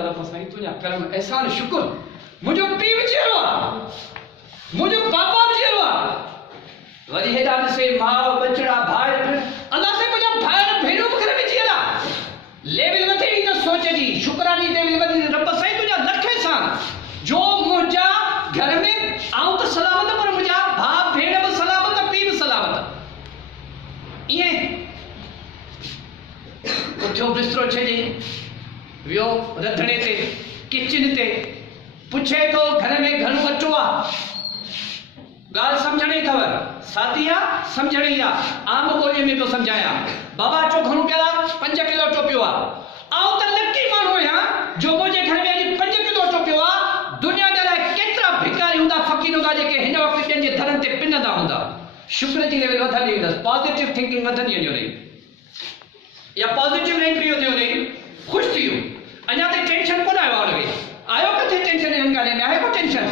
रब साईं तुझा करम एहसान शुक्र मुझो पीउ जीरो मुझो पापा जीरो वरी हेडा से मां बचड़ा भाई अल्लाह से मुझा भाई भेड़ो घर में जीरा लेवल मथे तो सोच जी शुक्रानी लेवल मथे रब साईं तुझा लखे सान जो मुझा घर में आऊं तो सलामत पर मुझा भाई भेड़ भी सलामत पीउ भी सलामत ये उठो बिस्तरो छे वियो रधणे ते किचन ते पूछे तो घर में घणो अचो आ गाल समझणी थव सादिया समझणी आ आम बोली में तो समझाया बाबा चो घणो केला 5 किलो अचो पियो आ आउ त लकी मानो या जो मुझे घर में अज 5 किलो अचो पियो आ दुनिया जा केतरा भिकारी हुंदा फकीर हुंदा जेके हिन वक्त जन जे धरन ते पिनदा हुंदा शुक्र जी लेवल वधंदी वेंदस पॉजिटिव थिंकिंग वधंदी वञो रही या पॉजिटिव रही पियो थियो रही खुश थियो अञा ते टेंशन कोन आयो आयो किथे टेंशन हिन ॻाल्हि में आहे को टेंशन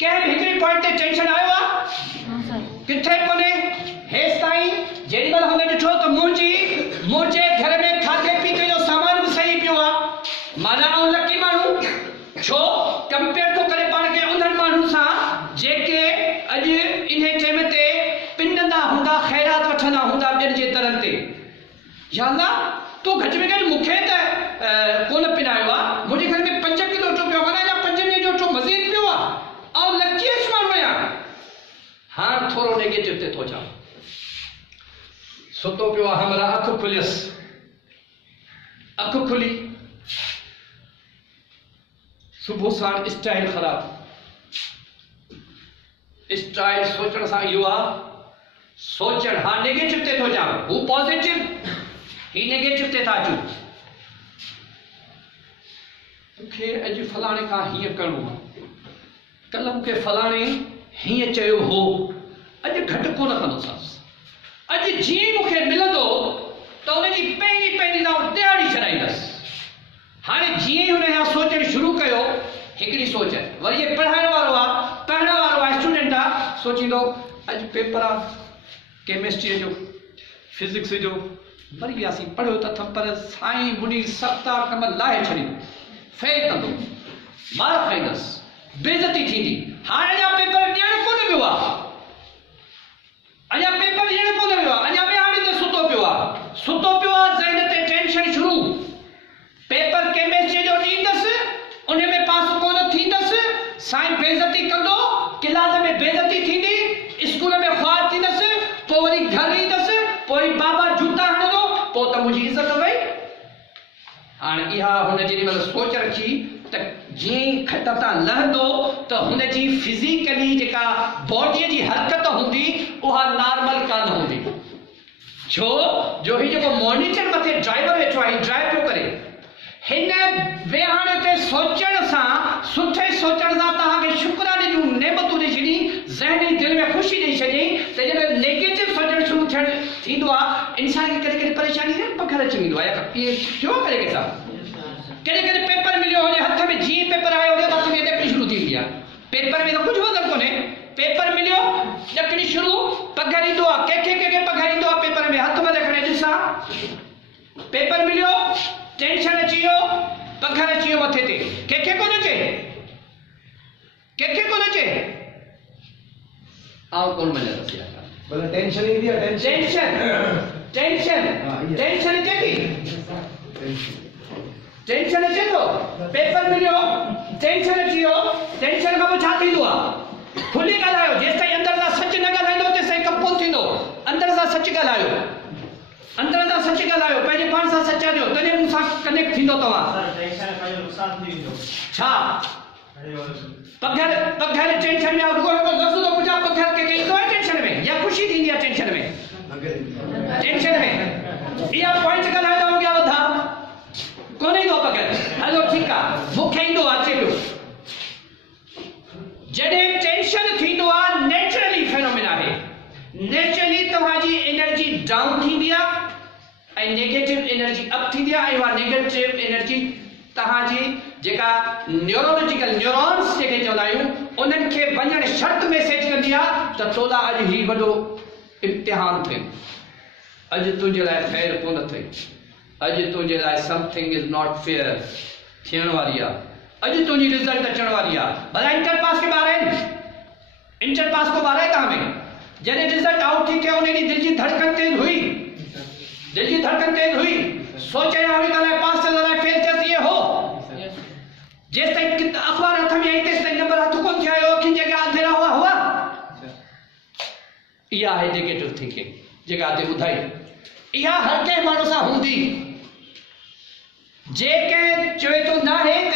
कंहिं हिकिड़ी पॉइंट ते टेंशन आयो आहे किथे कोन्हे हेसि ताईं जेॾी महिल हुन ॾिठो त मुंहिंजे घर में खाधे पीते जो सामान बि सही पियो आहे माना आउं लकी माण्हू छो कंपेयर थो करे पाण खे उन्हनि माण्हुनि सां जेके अॼु इन टाइम ते पिनंदा हूंदा ख़ैरात वठंदा हूंदा ॿियनि जे तरनि ते या अल्लाह तूं घटि में घटि मूंखे त कोन पिनायो आहे मुंहिंजे घर में 5 किलो अचो पियो माना या 5 ॾींहं जो अचो मज़ीद पियो आहे ऐं लकीअस माण्हू आहियां हाणे थोरो नेगेटिव ते थो चवां सुतो पियो आहे हमरा अखि खुलियसि अखि खुली सुबुह साण स्टाइल ख़राब स्टाइल सोचण सां इहो आहे सोचण हाँ नेगेटिव ते थो चवां हू पॉजिटिव ही नेगेटिव ते था अचूं मूंखे अॼु फलाणे खां हीअं करिणो आहे कल्ह मूंखे फलाणे हीअं चयो हो अॼु घटि कोन कंदोसांसि अॼु जीअं मूंखे मिलंदो त हुनजी पंहिंजी ॾियारी छॾाईंदसि हाणे जीअं ई हुन जा सोचणु शुरू कयो हिकिड़ी सोच वरी जे पढ़ाइण वारो आहे स्टूडेंट आहे सोचींदो अॼु पेपर आहे केमिस्ट्रीअ जो फिजिक्स जो वरी वियासीं पढ़ियो त पर साईं मुनी सख़्ता कम लाहे छॾी फेल कंदो मार खाईंदसि बेइज़ती थींदी हाणे अञा पेपर ॾियण कोन वियो आहे अञा पेपर ॾियण कोन वियो आहे अञा विहाणे ते सुतो पियो आहे ज़हन ते टेंशन शुरू पेपर केमिस्ट्री जो ॾींदसि उन में पास कोन थींदसि साईं बेइज़ती कंदो क्लास में बेइज़ती थींदी स्कूल में ख़्वार थींदसि पोइ वरी घर ईंदसि पोइ बाबा जूता हणंदो पोइ त मुंहिंजी इज़त वई हाणे इहा हुन जेॾी महिल सोच रखी त जीअं ई खट तां लहंदो त हुनजी फिज़िकली जेका बॉडीअ जी हरकत हूंदी उहा नॉर्मल कान हूंदी छो जो ही जेको मॉनिटर मथे ड्राइवर वेठो आहे ड्राइव पियो करे हिन वेहाणे ते सोचण सां सुठे सोचण सां तव्हांखे शुक्राने जूं नेमतूं ॾेई छॾी ज़हनी दिलि में ख़ुशी ॾेई छॾी त जॾहिं नेगेटिव सोचणु शुरू थियणु थींदो आहे इंसान खे कॾहिं कॾहिं परेशानी न पघर अची वेंदो आहे इहे थियो कॾहिं कॾहिं पेपर मिलियो हुजे हथ में जीअं पेपर आयो हुजे त हथ में ॾकणी शुरू थी वेंदी आहे पेपर में त कुझु बदल कोन्हे पेपर मिलियो ॾकणी शुरू पघर ईंदो आहे कंहिंखे पघर ईंदो आहे पेपर में हथ में रखणे ॾिसां पेपर मिलियो टेंशन अची वियो पघर अची वियो मथे ते कंहिंखे कोन अचे आउं कोन मञंदसि भले टेंशन ईंदी आहे टेंशन अचे थी टेंशन अचे थो पेपर मिलियो टेंशन अची वियो टेंशन खां पोइ छा थींदो आहे खुली ॻाल्हायो जेसि ताईं अंदरि सां सच न ॻाल्हाईंदो तेसि ताईं कमु कोन थींदो अंदरि सां सच ॻाल्हायो पंहिंजे पाण सां सच ॾियो तॾहिं मूंसां कनेक्ट थींदो तव्हां छा पघर टेंशन में रुगो लफ़्ज़ थो पुछां पघर के ईंदो आहे टेंशन में या ख़ुशी थींदी आहे टेंशन में इहा पॉइंट ॻाल्हाईंदा अॻियां वधा कोन ईंदो पघर हलो ठीकु आहे मूंखे ईंदो आहे अचे पियो जॾहिं टेंशन थींदो आहे नेचुरली फेनोमेना आहे नेचुरली तव्हांजी एनर्जी डाउन थींदी आहे ऐं नेगेटिव एनर्जी अप थींदी आहे ऐं उहा नेगेटिव एनर्जी तव्हांजी जेका न्यूरोलॉजिकल न्यूरॉन्स जेके चवंदा आहियूं उन्हनि खे वञणु शर्त मैसेज कंदी आहे त तोला अॼु ही वॾो इम्तिहान थिए अॼु तुंहिंजे लाइ ख़ैर कोन अथई अॼु तुंहिंजे लाइ समथिंग इज़ नॉट फेयर थियण वारी आहे। अॼु तुंहिंजी रिज़ल्ट अचण वारी आहे। भला इंटर पास के ॿार आहिनि, इंटर पास को ॿार आहे तव्हां में? जॾहिं रिज़ल्ट आउट थी थियो उन ॾींहुं दिलि जी धड़कन तेज़ हुई, दिलि जी धड़कन तेज़ हुई, सोचे हुई अलाए पास थियल अलाए फेल थियसि। इहे हो जेसि ताईं अख़बार हथ में आई तेसि ताईं नंबर हथ कोन थिया, अखियुनि जे अॻियां अंधेरा हुआ। इहा आहे नेगेटिव थिंकिंग जेका अॼु ॿुधाई। इहा हर कंहिं माण्हू सां हूंदी। जेके चवे थो न आहे